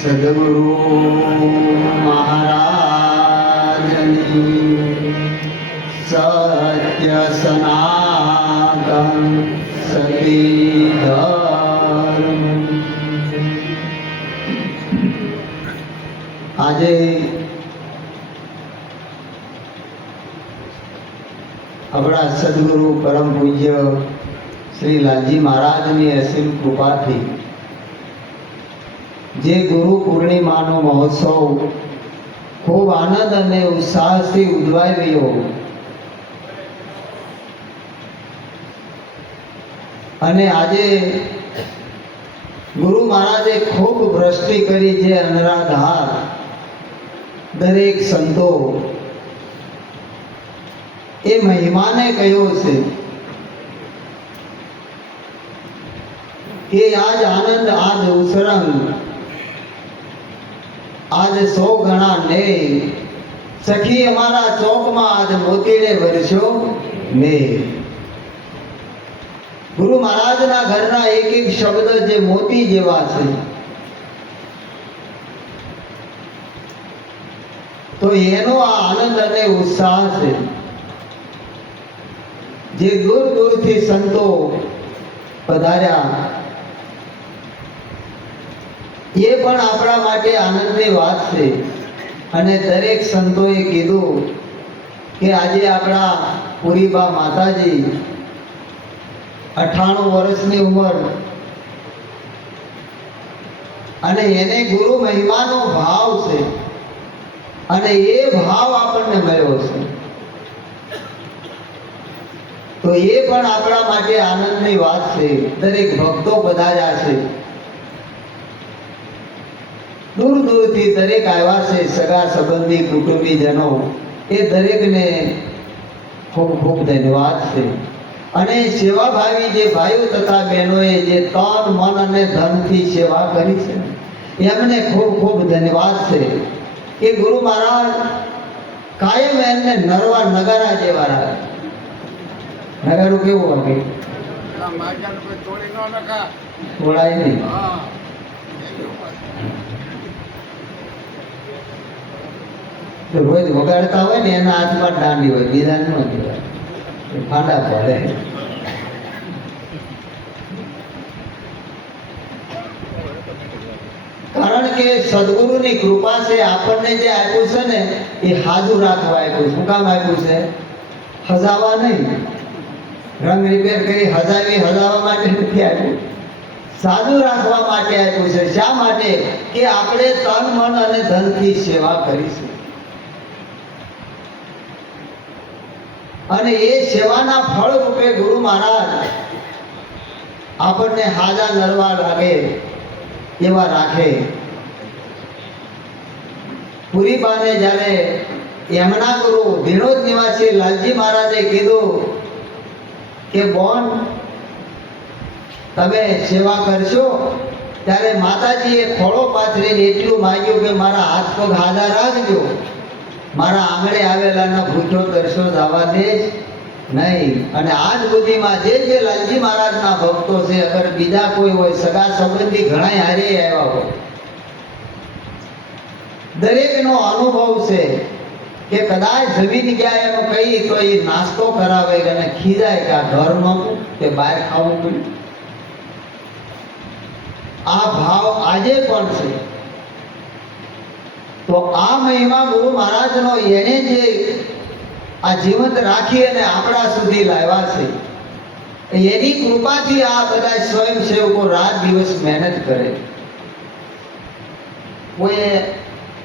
સદગુરુ મહારાજની સત્ય સનાતન સતી ધર્મ. આજે આપણા સદગુરુ પરમ પૂજ્ય શ્રી લાલજી મહારાજની અસીમ કૃપાથી જે ગુરુ પૂર્ણિમાનો મહોત્સવ ખૂબ આનંદ અને ઉત્સાહથી ઉજવાઈ રહ્યો અને આજે ગુરુ મહારાજે ખૂબ વૃષ્ટિ કરી છે અનરાધાર દરેક સંતો એ મહિમાને કહ્યો છે કે આજ આનંદ આજ ઉસરંગ આજ 100 ગણા ને સખી અમારા ચોકમાં આજ મોતીને વરસ્યો ને. ગુરુ મહારાજના ઘરના એક એક શબ્દ જે મોતી જેવા છે, તો એનો આ આનંદ અને ઉત્સાહ છે. જે દૂર દૂરથી સંતો પધાર્યા એ પણ આપણા માટે આનંદની વાત છે. અને દરેક સંતોએ કીધું કે આજે આપણા પુરીબા માતાજી 98 વર્ષની ઉંમર અને એને ગુરુ મહિમાનો ભાવ છે અને એ ભાવ આપણને મળ્યો છે, તો એ પણ આપણા માટે આનંદની વાત છે. દરેક ભક્તો પધાર્યા છે, દૂર દૂરથી દરેક આવ્યા છે, સગા સંબંધી કુટુંબીજનો, એ દરેકને ખૂબ ખૂબ ધન્યવાદ છે. અને સેવાભાવી જે ભાઈઓ તથા બહેનોએ જે તન મન અને ધનથી સેવા કરી છે એમને ખૂબ ખૂબ ધન્યવાદ છે. કે ગુરુ મહારાજ કાયમ એમને નરવા નગારા જેવા રાખે. નગારું કેવું વાગે? તોડાય નહીં. રોજ વગાડતા હોય ને એના હાથમાં દાંડી હોય, બીજા ન કહેવાય, ફાંડા પડે. કારણ કે સદગુરુની કૃપા છે. આપણને જે આપ્યું છે ને એ હાજુ રાખવા આપ્યું. શું કામ આપ્યું છે? હજાવા નહીં, રંગ રિપેર કરી હજાવવા માટે નથી આપ્યું, સાદું રાખવા માટે આપ્યું છે. શા માટે? કે આપણે તન મન અને ધનથી સેવા કરીશું અને એ સેવાના ફળ રૂપે ગુરુ મહારાજ આપણને હાજા નરવા લાગે એવા રાખે. પુરીબાને જ્યારે એમના ગુરુ ધીણોદ નિવાસી લાલજી મહારાજે કીધું કે બોન તમે સેવા કરશો, ત્યારે માતાજીએ ખોળો પાથરીને એટલું માંગ્યું કે મારા હાથ પગ હાજા રાખજો, મારા આંગણે આવેલાના ભૂખો તરસો જવા દેશ નહીં. અને આજ સુધીમાં જે લાલજી મહારાજના ભક્તો છે, અગર બીજા કોઈ હોય, સગા સંબંધી ઘણા હારે આવ્યા હોય, દરેકનો અનુભવ છે કે કદાચ જમીન ગયા એમ કહી તો એ નાસ્તો કરાવે અને ખીજાય કે આ ઘરમાં કે બહાર ખાવું પડ્યું. આ ભાવ આજે પણ છે. તો આ મહિમા ગુરુ મહારાજનો એને જે આ જીવંત રાખી અને આપણા સુધી લાવ્યા છે, એની કૃપાથી આ બધા સ્વયંસેવકો રાત દિવસ મહેનત કરે. કોઈએ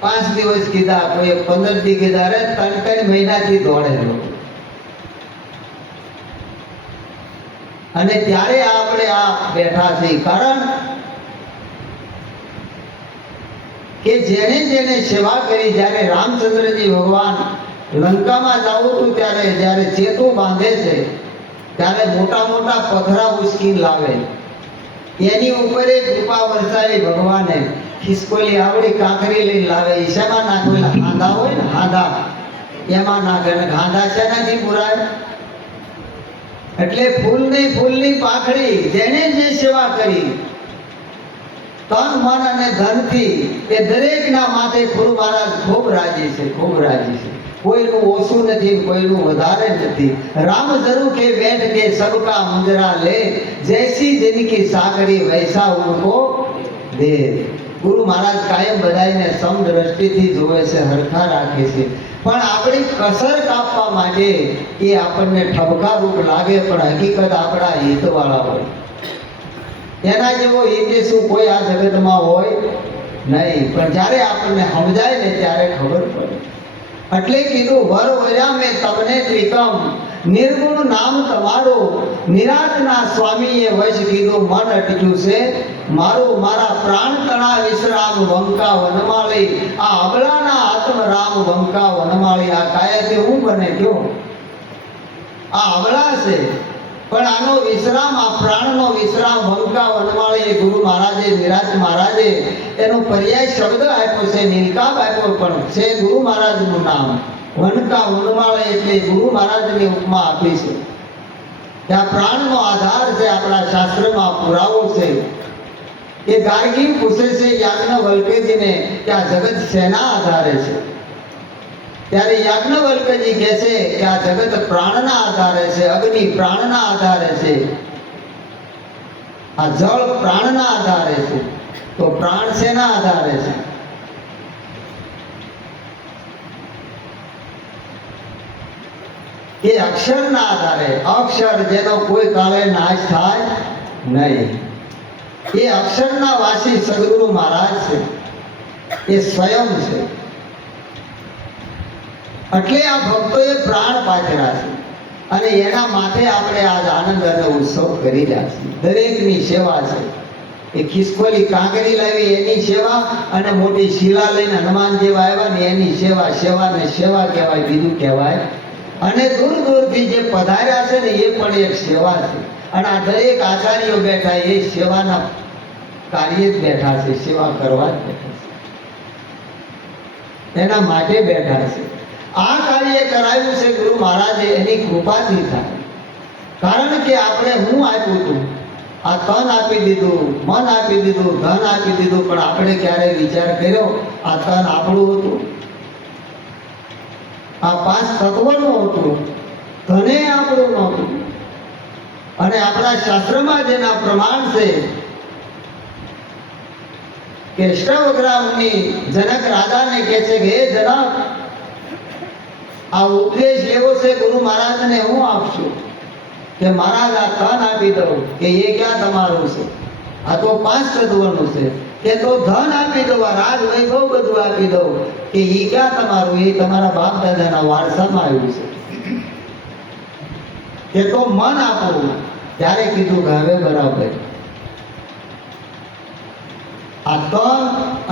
5 દિવસ કીધા, કોઈએ 15 દી કીધા, અરે 3 મહિનાથી દોડેલો. અને ત્યારે આપણે આ બેઠા છીએ કારણ કે જેને જેને સેવા કરી. જ્યારે રામચંદ્રજી ભગવાન લંકામાં જવું હતું ત્યારે જ્યારે ચેતું બાંધે છે ત્યારે મોટા મોટા પથરા ઉચકી લાવે, એની ઉપર એક કૃપા વરસાવી ભગવાને. ખિસકોલી આવડી કાંકરી લઈને લાવે, ઈશામાં નાખેલા હાંધા હોય ને, હાંધા એમાં નાખે. અને હાંધા શેનાથી પુરાય? એટલે ફૂલની પાંખડી જેને જે સેવા કરી તન મન અને ધનથી એ દરેકના માથે ગુરુ મહારાજ ખૂબ રાજી છે, ખૂબ રાજી છે. કોઈનું ઓછું નથી, કોઈનું વધારે નથી. રામ જરૂર કે બેઠ કે સબકા મુજરા લે, જૈસી જિંદગી સાગરી વૈસા ઉनको દે. ગુરુ મહારાજ કાયમ બધાને સમ દ્રષ્ટિથી જોવે છે, હરખા રાખે છે. પણ આપણી કસર કાપવા માટે એ આપણને ઠપકા રૂપ લાગે, પણ હકીકત આપણા હિતવાળા હોય. એના જેવો હિત શું કોઈ આ જગતમાં હોય નહીં. પણ જ્યારે આપણને સમજાય ને ત્યારે ખબર પડે. એટલે કીધું વર વર્યા મેં તમને ત્રિકમ, નિર્ગુણ નામ તમારું, નિરાતના સ્વામીએ વશ કીધું મન અટક્યું છે મારું. મારા પ્રાણ તણા વિશ્રામ વંકા વનમાળી, આ અબળાના આત્મ રામ વંકા વનમાળી. આ કાયાથી હું બને કયો? આ અબળા છે, પણ આનો વિશ્રામ, આ પ્રાણનો વિશ્રામ વંકા વનમાળી. ગુરુ મહારાજે, નિરાજ મહારાજે એનો પર્યાય શબ્દ આપ્યો છે, નીલકાબ આપ્યો, પણ છે ગુરુ મહારાજનું નામ વનકા વનમાળી. એટલે ગુરુ મહારાજની ઉપમા આપી છે કે આ પ્રાણનો આધાર છે. આપણા શાસ્ત્રમાં પુરાવો છે. એ ગાર્ગી પૂછે છે યાજ્ઞવલ્ક્યજીને કે આ જગત શેના આધારે છે? ત્યારે યાજ્ઞવલ્ક્યજી કહે છે કે આ જગત પ્રાણના આધારે છે, અગ્નિ પ્રાણના આધારે છે, આ જળ પ્રાણના આધારે છે. તો પ્રાણ શેના આધારે છે? એ અક્ષરના આધારે. અક્ષર જેનો કોઈ કાળે નાશ થાય નહીં. એ અક્ષરના વાસી સદગુરુ મહારાજ છે, એ સ્વયં છે. એટલે આ ભક્તોએ પ્રાણ પાથર્યા છે અને એના માથે આપણે આજ આનંદ અને ઉત્સવ કરી રહ્યા છીએ. દરેકની સેવા છે. એ ખિસકોલી કાંકરી લાવી એની સેવા, અને મોટી શિલા લઈને હનુમાન જેવા આવ્યા ને એની સેવા. સેવાને સેવા કહેવાય, બીજું કહેવાય. અને દૂર દૂરથી જે પધાર્યા છે ને એ પણ એક સેવા છે. અને આ દરેક આચાર્યો બેઠા એ સેવાના કાર્ય જ બેઠા છે, સેવા કરવા જ બેઠા છે, એના માટે બેઠા છે. આ કાર્ય કરાવ્યું છે ગુરુ મહારાજે, એની કૃપાથી થાય. કારણ કે આપણે હું આપ્યું હતું, આ તન આપી દીધું, મન આપી દીધું, ધન આપી દીધું, પણ આપણે ક્યારે વિચાર કર્યો આ તન આપણું હતું? આ પાંચ તત્વનું હતું, ધને આપણું નહોતું. અને આપણા શાસ્ત્રમાં જેના પ્રમાણ છે કે અષ્ટાવક્રામની જનક રાજાને કહે છે કે હે જનક, આ ઉપદેશ લેવો છે ગુરુ મહારાજને હું આપશું કે મહારાજ આ ધન આપી દઉં, કે એ ક્યાં તમારું છે? આ તો પાંચ તત્વનું છે. કે તો ધન આપી દઉં, આ રાજ વૈભવ બધું આપી દઉં, કે એ ક્યાં તમારું? એ તમારા બાપ દાદાના વારસામાં આવ્યું છે. કે તો મન આપવું. ત્યારે કીધું કે હવે બરાબર. આ તન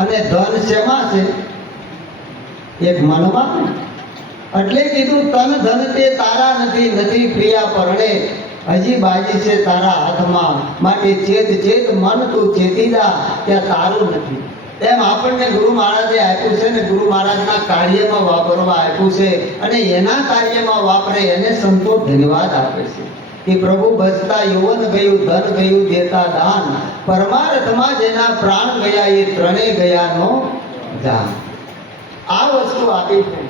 અને ધન શેમાં છે? એક મનમાં. એટલે કીધું તન ધન તે તારા નથી, નથી પ્રિયા પરણે, હજી બાજી છે તારા હાથમાં. માટે ચેત ચેત મન તું ચેતીદા, ત્યાં તારું નથી. એમ આપણને ગુરુ મહારાજે આપ્યું છે ને, ગુરુ મહારાજના કાર્યમાં વાપરવા આપ્યું છે. અને એના કાર્યમાં વાપરે એને સંતો ધન્યવાદ આપે છે કે પ્રભુ ભજતા યૌવન ગયું, ધન ગયું, દેતા દાન, પરમાર્થમાં જેના પ્રાણ ગયા એ ત્રણે ગયાનો જાન. આ વસ્તુ આપી છે.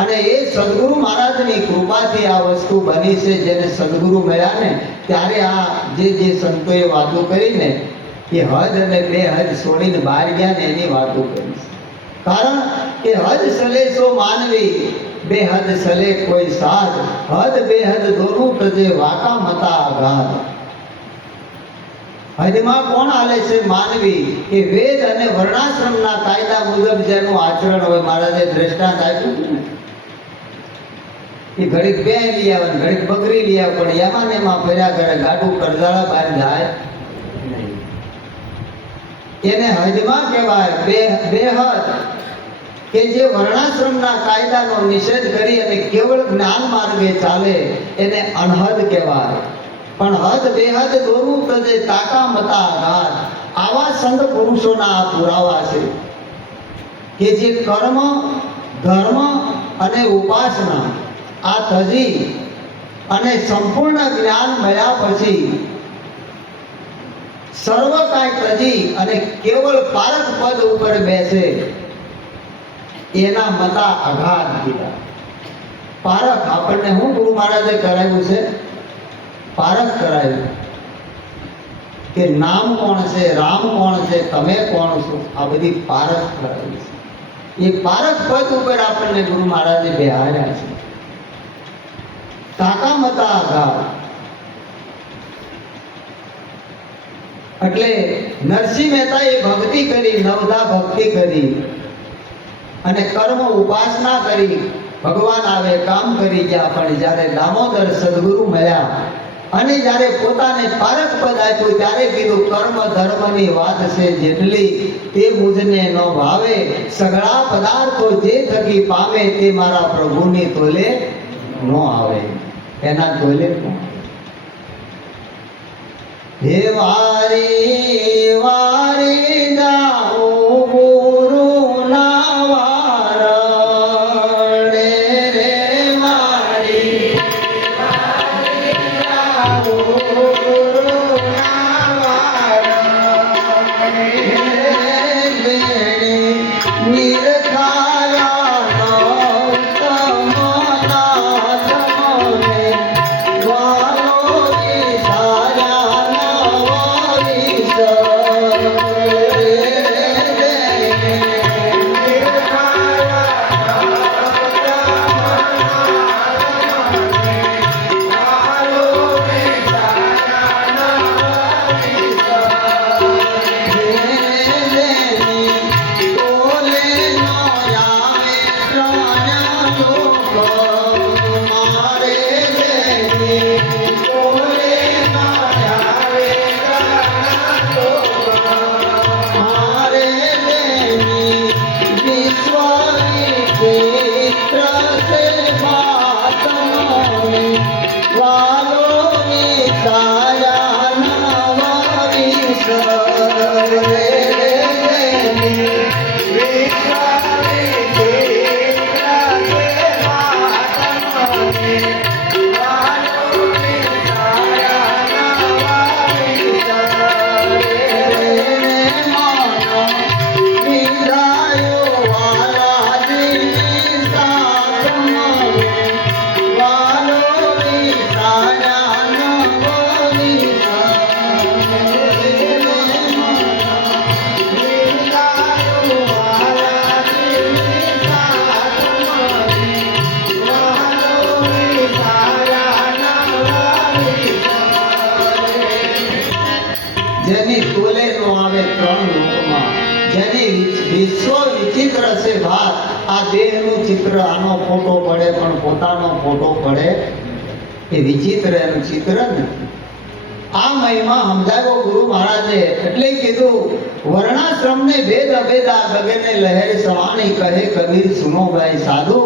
અને એ સદગુરુ મહારાજની કૃપાથી આ વસ્તુ બની છે. જેને સદગુરુ મળ્યા ને ત્યારે આ જે સંતોએ વાતો કરીને એ હદ અને બે હદ છોડીને બહાર ગયા ને એની વાતો કરી છે. કારણ કે હદ સલે સો માનવી, બે હદ સલે કોઈ સાથ, હદ બે હદ દોનું તજે વાકા મતા આઘાત. હદમાં કોણ હાલે છે? માનવી. કે વેદ અને વર્ણાશ્રમના કાયદા મુજબ જેનું આચરણ હોય. મહારાજે દ્રષ્ટાંત આપ્યું ને, એ ઘડીક બે લઈ આવે, ઘડીક બકરી લઈ આવે, પણ એમાં ને એમાં ફર્યા કરે, ગાડું કરજાળા બહાર જાય નહીં. એને હદમાં કહેવાય. બે હદ કે જે વર્ણાશ્રમના કાયદાનો નિષેધ કરી અને કેવળ જ્ઞાન માર્ગે ચાલે એને અનહદ કહેવાય. પણ હદ બેહદ દોરું તજે તાકા મતા આઘાત. આવા સંત પુરુષોના આ પુરાવા છે કે જે કર્મ, ધર્મ અને ઉપાસના આ તજી અને સંપૂર્ણ જ્ઞાન મળ્યા પછી સર્વ કાંઈ ત્યજી અને કેવળ પારક પદ ઉપર બેસે એના મતા અઘાત કીધા. પારખ આપણને હું ગુરુ મહારાજે કરાવ્યું છે, પારખ કરાવ્યું કે નામ કોણ છે, રામ કોણ છે, તમે કોણ છો, આ બધી પારખ કરાવી છે. એ પારખ પદ ઉપર આપણને ગુરુ મહારાજે બેહાર્યા છે. કાકા મતા અઘાત એટલે નરસિંહ મહેતાએ ભક્તિ કરી, નવધા ભક્તિ કરી અને કર્મ ઉપાસના કરી. ભગવાન આવે કામ કરી ગયા, પણ જ્યારે દામોદર સદગુરુ મળ્યા અને જ્યારે પોતાને પારક પદ આપ્યું ત્યારે કીધું કર્મ ધર્મની વાત છે જેટલી તે મુજને ન ભાવે, સગળા પદાર્થો જે થકી પામે તે મારા પ્રભુની તોલે ન આવે, એના તોલે ન આવે. હે વારી વારી જાઓ ગુરુ ના વારણે રે, વારી વારી જાઓ ગુરુ ના વારણે નિરખાયા જેની તોલે નો આવે ત્રણ લોકમાં, જેની વિશ્વ વિચિત્ર છે ભાત. આ દેહનું ચિત્ર, આનો ફોટો પડે પણ પોતાનો ફોટો પડે એ વિચિત્ર, એનું ચિત્ર નથી. આ મહિમા સમજાવ્યો ગુરુ મહારાજે. એટલે કીધું વર્ણાશ્રમને ભેદ અભેદા ગગને લહેર સવાણી, કહે કબીર સુનો ભાઈ સાધુ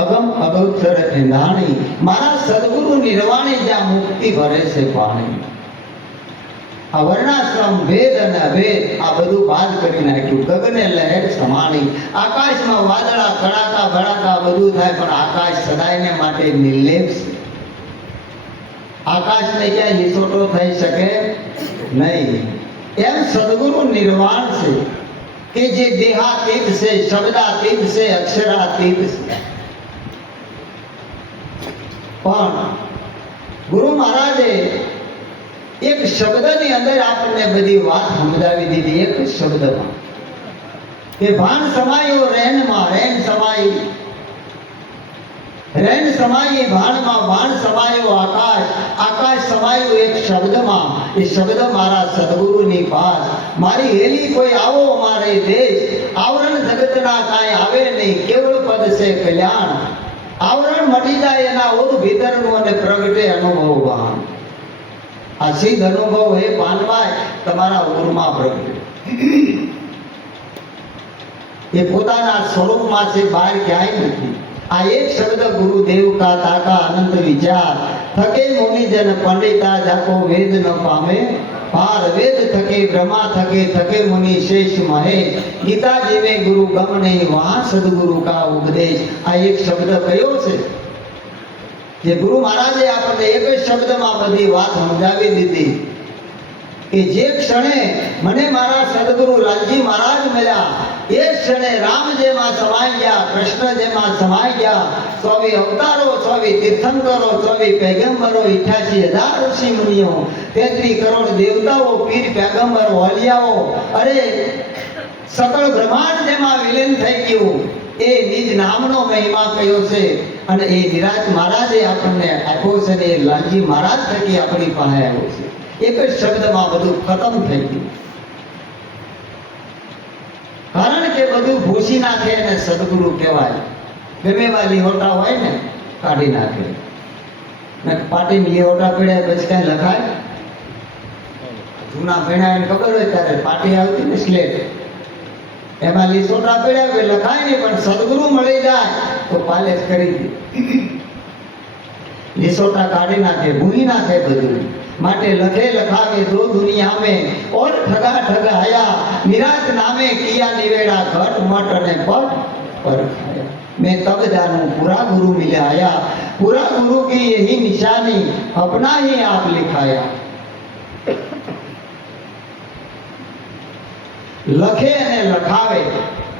અગમ અગૌચર એંધાણી. મારા સદગુરુ નિર્વાણી જ્યાં મુક્તિ ભરે છે પાણી. આ વર્ણાશ્રમ ભેદ અને અભેદ આ બધું બાદ કરી નાખ્યું. ગગને લહેર સમાણી, આકાશમાં વાદળા કડાકા ભડાકા બધું થાય પણ આકાશ સદાયને માટે નિર્લેપ છે. આકાશને ક્યાંય લીસોટો થઈ શકે નહીં. એમ સદગુરુ નિર્વાણ છે કે જે દેહાતીત છે, શબ્દાતીત છે, અક્ષરાતીત છે. પણ ગુરુ મહારાજે એક શબ્દની અંદર આપણને બધી વાત સમજાવી દીધી. એક શબ્દમાં કે ભાન સમાયો રેનમાં, રેન સમાઈ, રેન સમાઈ ભાણમાં, ભાણ સમાયો આકાશ, આકાશ સમાયું એક શબ્દમાં. એ શબ્દ મારા સદગુરુની પાસ. મારી હેલી કોઈ આવો અમારે દેશ, આવરણ જગતના કાંઈ આવે નહીં, કેવળ પદ છે કલ્યાણ. આવરણ મટી જાય એના ઓધ ભીતરનું અને પ્રગટે અનુભવ ભાન. આ સિદ્ધ અનુભવ હે પાનવાય તમારા ઉરમાં પ્રગટે. એ પોતાના સ્વરૂપમાં છે, બહાર ક્યાંય નથી. આ એક શબ્દ ગુરુદેવ કા તાકા અનંત વિચાર, થકે મુનિજન પંડિતા જાકો વેદ ન પામે પાર. વેદ થકે બ્રહ્મા થકે, થકે મુનિ શેષ મહેશ. ગીતા જીવે ગુરુ ગમ નહીં, વહાં સદગુરુ કા ઉપદેશ. આ એક શબ્દ કયો છે જે ગુરુ મહારાજે આપણને એક જ શબ્દમાં બધી વાત સમજાવી દીધી. કે જે ક્ષણે મને મારા સદગુરુ લાલજી મહારાજ મળ્યા એ ક્ષણે રામ જેમાં સમાઈ ગયા, કૃષ્ણ જેમાં સમાઈ ગયા, 24 અવતારો, 24 તીર્થંકરો, 24 પૈગંબરો, 88,000 ઋષિ મુનિઓ, 33 કરોડ દેવતાઓ, પીર પૈગંબરો, અલિયાઓ, અરે સકળ બ્રહ્માંડ જેમાં વિલીન થઈ ગયું. એ નિજ નામનો મહિમા કયો છે અને એ વિરાજ મહારાજે આપણને આપ્યો છે ને એ લાલજી મહારાજ થકી આપણી પાસે આવ્યો છે. એક જ શબ્દમાં બધું ખતમ થઈ ગયું. કારણ કે બધું ભૂસી નાખે અને સદગુરુ કહેવાય. ગમે એવા લીહોટા હોય ને કાઢી નાખે. ને પાટી લીહોટા પડ્યા પછી કઈ લખાય? જૂના ભણ્યા ખબર હોય ત્યારે પાટી આવતી ને સ્લેટ, એમાં લીસોટા પડ્યા કોઈ લખાય નહીં, પણ સદગુરુ મળી જાય તો પાલેશ કરી દે. લીસોટા કાઢી નાખે, ભૂલી નાખે બધું. માટે લખે લખાવે દો દુનિયા में और ठगा ठगाया, निरात नामे किया निवेड़ा घट मट અને પટ પર ખાયા. मैं तब जानू पूरा गुरु मिला आया, पूरा गुरु की यही निशानी अपना ही आप लिखाया. લખે અને લખાવે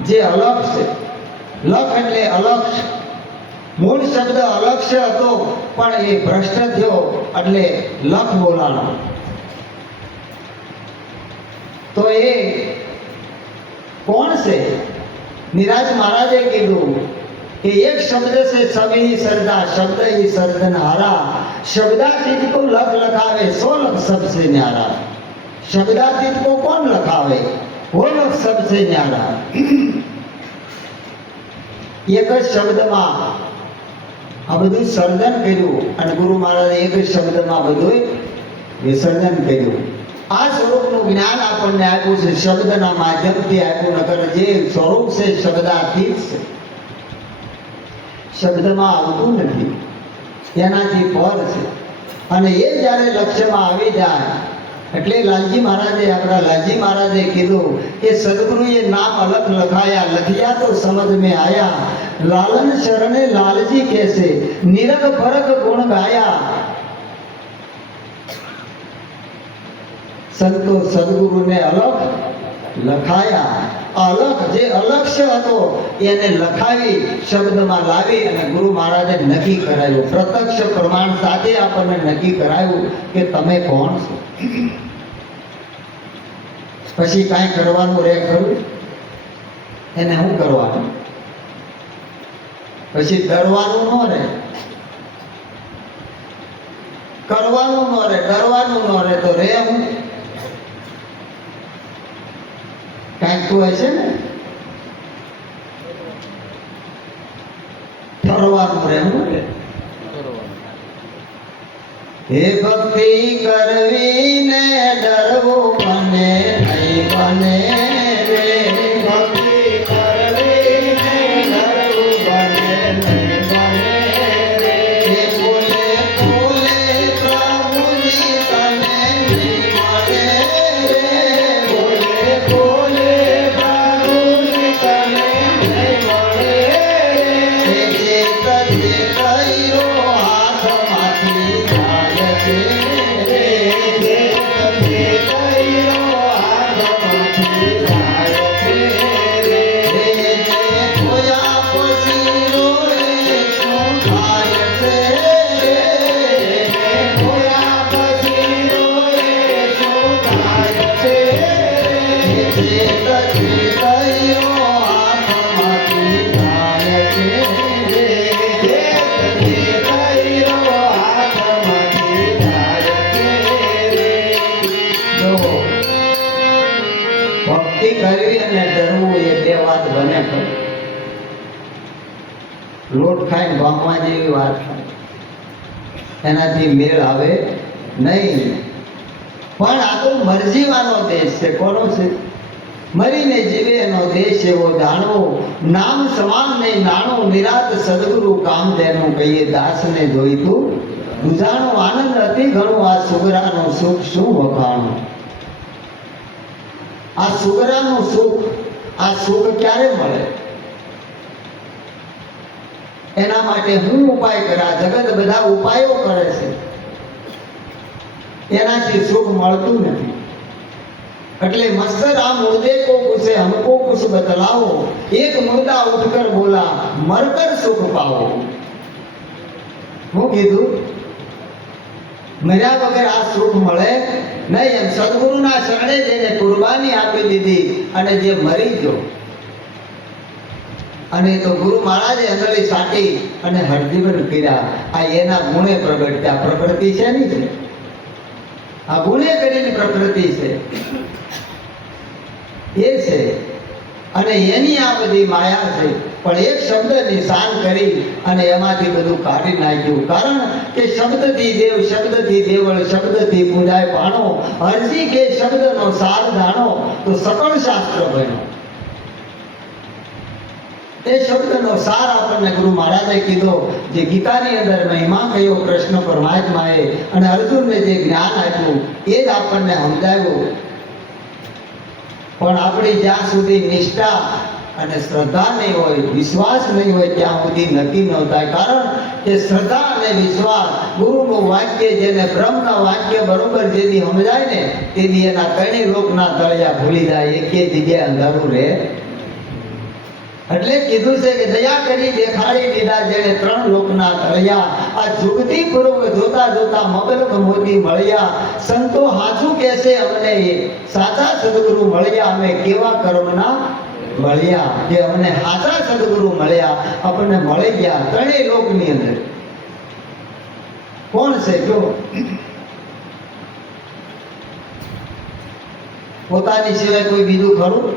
જે અલગ છે. લખ એટલે અલક્ષ. મૂળ શબ્દ અલક્ષ્ય હતો પણ એ ભ્રષ્ટ થયો એટલે લખ બોલાણો. તો એ કોણ છે? નિરાજ મહારાજે કીધું कि एक शब्द से सभी सर्दा, शब्द ही सर्जनहारा, शब्दातीत को लख लखावे, 100 लख सबसे न्यारा. शब्दातीत को कौन लखावे? वो लख सबसे न्यारा. एक જ શબ્દમાં આ બધું સર્જન કર્યું અને ગુરુ મહારાજે એક જ શબ્દમાં બધું વિસર્જન કર્યું. આ સ્વરૂપનું જ્ઞાન આપણને આપ્યું છે, શબ્દના માધ્યમથી આપ્યું. નકર જે સ્વરૂપ છે શબ્દાતીત છે, શબ્દમાં આવતું નથી, એનાથી પર છે. અને એ જ્યારે લક્ષ્યમાં આવી જાય એટલે લાલજી મહારાજે, આપણા લાલજી મહારાજે કીધું કે સદગુરુએ નામ અલગ લખાયા, લખિયા તો સમજ में आया, लालन शरणे लालजी कैसे निरग फरक गुण गाया. સંતો સદગુરુને અલગ લખાયા. અલગ જે અલક્ષ્ય હતો એને લખાવી શબ્દમાં લાવી અને ગુરુ મહારાજે નક્કી કરાવ્યું. પ્રત્યક્ષ પ્રમાણ સાથે આપણને નક્કી કરાવ્યું કે તમે કોણ છો. પછી કાંઈ કરવાનું રહે ખરું? એને શું કરવાનું? પછી ડરવાનું ન રહે, કરવાનું ન રહે, ડરવાનું ન રહે તો રે હું કાંઈક તો હશે ને. ઠરવાનું રહેવું ને. હે ભક્તિ કરવી ને ડરવું મને નહીં બને રે. ભક્તિ કરવી ને ડરવું મને નહીં બને રે. હે બોલે બોલે પ્રભુજી તને નહીં મળે રે. બોલે બોલે પ્રભુજી તને નહીં મળે રે. જે કર્યો હાથમાંથી જાય છે રે. જે કર્યો હાથમાંથી જાય છે રે. જે ખોયા પછી રોડે શું થાય છે રે. ખોયા પછી રોડે શું થાય છે રે. જે કર્યો હાથમાંથી જાય છે રે. જે કર્યો હાથમાંથી જાય છે રે. જો ભક્તિ કરવી અને ડરવું એ બે વાત બને ખરી. લોટ ખાઈને ભાંગવા જેવી વાત થાય, એનાથી મેળ આવે નહીં. પણ આ તો મરજીવાનો દેશ છે. કોનો છે? મરીને જીવે એનો દેશ એવો જાણવો. નામ સમાન નહીં નાણો, નિરાત સદગુરુ કામ તેનું કહીએ દાસને જોઈતું દુજાણો. આનંદ અતિ ઘણું આ સુગરાનું સુખ શું વખાણું. આ સુગરાનું સુખ, આ સુખ ક્યારે મળે? એના માટે હું ઉપાય કરે? આ જગત બધા ઉપાયો કરે છે, એનાથી સુખ મળતું નથી. એટલે मस्तर आ मुर्दे को पूछे हमको कुछ बतलाओ, एक मुर्दा उठकर बोला मरकर सुख पाओ। હું કીધું મર્યા વગર આ સુખ મળે નહીં. એમ સદગુરુના શરણે જેને કુરબાની આપી દીધી અને જે મરી ગયો, અને તો ગુરુ મહારાજે અંદરલી સાટી અને હરજીવન કર્યા. આ એના ગુણે પ્રગટ. આ પ્રકૃતિ છે નહીં છે, આ ગુણે કરીને પ્રકૃતિ છે એ છે, અને એની આ બધી માયા છે. પણ એક શબ્દ નિશાન કરી અને એમાંથી બધું કાઢી નાખ્યું. કારણ કે શબ્દથી દેવ, શબ્દથી દેવળ, શબ્દથી પૂજાય પાણો. હરજી કે શબ્દનો સાર જાણો તો સકળ શાસ્ત્ર બન્યો. એ શબ્દનો સાર આપણને ગુરુ મહારાજે કીધો. જે ગીતાની અંદર મહિમા કયો કૃષ્ણ પરમાત્માએ અને અર્જુનને જે જ્ઞાન આપ્યું એ જ આપણને સમજાવ્યું. પણ આપણી જ્યાં સુધી નિષ્ઠા અને શ્રદ્ધા નહીં હોય, વિશ્વાસ નહીં હોય, ત્યાં સુધી નક્કી ન થાય. કારણ કે શ્રદ્ધા અને વિશ્વાસ ગુરુનું વાક્ય, જેને બ્રહ્મના વાક્ય બરોબર જેથી સમજાય ને તેથી એના ત્રણેય લોકના તળિયા ભૂલી જાય, એકે જગ્યાએ અંધારું રહે. એટલે કીધું છે કે દયા કરી દેખાડી દીધા જેને ત્રણ લોકના તળિયા. આ જુગતી પૂર્વ જોતા જોતા મગલક મોતી મળ્યા. સંતો હાચું કહેશે અમને સાચા સદગુરુ મળ્યા. અમે કેવા કર્મના મળ્યા કે અમને સાચા સદગુરુ મળ્યા, આપણને મળી ગયા ત્રણેય લોકની અંદર. કોણ છે જો? પોતાની સિવાય કોઈ બીજું ખરું?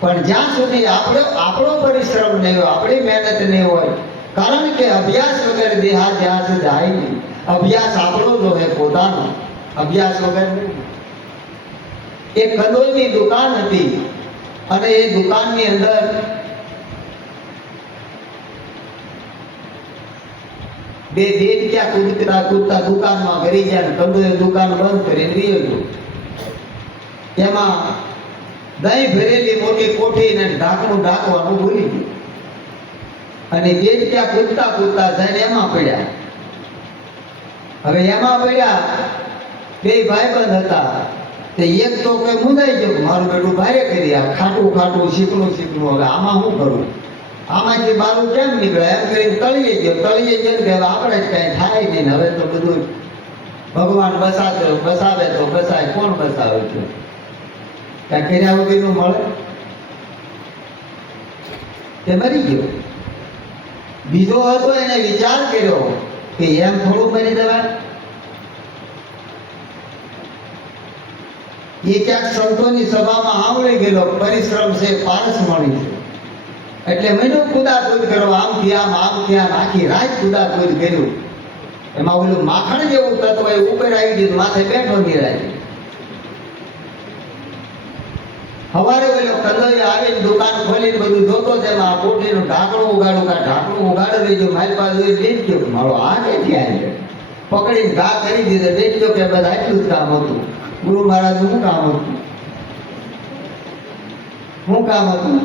પણ જ્યાં સુધી આપણો પરિશ્રમ નહીં હોય, આપણી મહેનત નહીં હોય. કારણ કે અભ્યાસ વગર દેહાધ્યાસ જાય નહીં. અભ્યાસ આપણો જો હે પોતાનો, અભ્યાસ વગર નહીં. એક કંદોઈની દુકાન હતી અને એ દુકાનની અંદર બે દેડક્યા કૂદતા કૂદતા દુકાનમાં ઘરી ગયા. કંદોએ દુકાન બંધ કરીને વીયો ગયો. એમાં દહીં ભરેલી મોટી કોઠી ને ઢાંકણું ઢાંકવાનું ભૂલી ગયું અને દેડક્યા કૂદતા કૂદતા જઈને એમાં પડ્યા. હવે એમાં પડ્યા બે ભાઈબંધ હતા. એક તો કોઈ મુંદાઈ ગયો, મારું બેટું ભારે કરી આ ખાટું ખાટું શીકણું શીકણું, હવે આમાં શું કરું, આમાંથી મારું કેમ નીકળે એમ કરીને તળીએ ગયો. તળીએ ગયો કે હવે આપણે જ કઈ થાય નહીં, હવે તો બધું ભગવાન બસાવે તો બસાય, કોણ બસાવે છે? ક્યાં કર્યા વગરનું મળે તે મરી ગયો. બીજો હતો એને વિચાર કર્યો કે એમ થોડું મરી જવાય. એ ક્યાંક સંતોની સભામાં સાંભળી ગયેલો પરિશ્રમ છે, પારસ મળી છે, એટલે મહિનો કુદાકુદ કરવા આમથી આમ આમથી આમ આખી રાત કુદાકુદ કર્યું. એમાં ઓલું માખણ જેવું તત્વ એ ઉપર આવી ગયું, માથે બેઠો નિરાય. સવારે ઓલો કંદોઈ આવીને દુકાન ખોલીને બધું જોતો, તેમાં કોઠીનું ઢાંકણું ઉગાડું, ઢાંકણું ઉગાડી દેજો. મારી પાસે દેખજો મારો આ ક્યાંથી આવી પકડીને ઘા કરી દીધો. દેખજો કે બધા આટલું જ કામ હતું. ગુરુ મહારાજ શું કામ હતું? શું કામ હતું?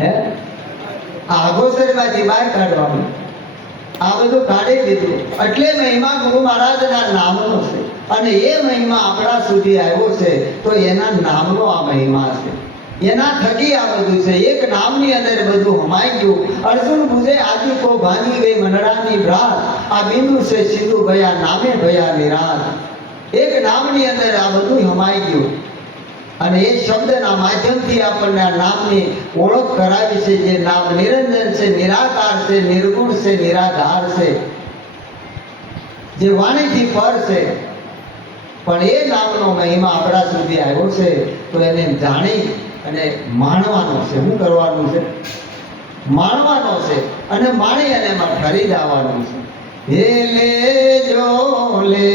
હે આ અઘોસરમાંથી બહાર કાઢવાનું, આ બધું કાઢી દીધું. એટલે મહિમા ગુરુ મહારાજના નામનો છે અને એ મહિમા આપણા સુધી આવ્યો છે તો એના નામનો આ મહિમા છે. એના થકી આ બધું છે. એક નામની અંદર બધું હમાઈ ગયું. અર્જુન પૂછે આદિ કો ભાંગી ગઈ મંડળાની ભ્રાત, આ બિંદુ છે સિંધુ ભયા નામે ભયા નિરાત. એક નામની અંદર આ બધું હમાઈ ગયું અને એ શબ્દના માધ્યમથી આપણને આ નામની ઓળખ કરાવી છે. જે નામ નિરંજન છે, નિરાકાર છે, નિર્ગુણ છે, નિરાધાર છે, જે વાણીથી પર છે. પણ એ નામનો મહિમા આપણા સુધી આવ્યો છે તો એને જાણી અને માણવાનો છે. શું કરવાનું છે? માણવાનો છે અને માણી અને એમાં ઠરી જવાનું છે. હે લેજો લે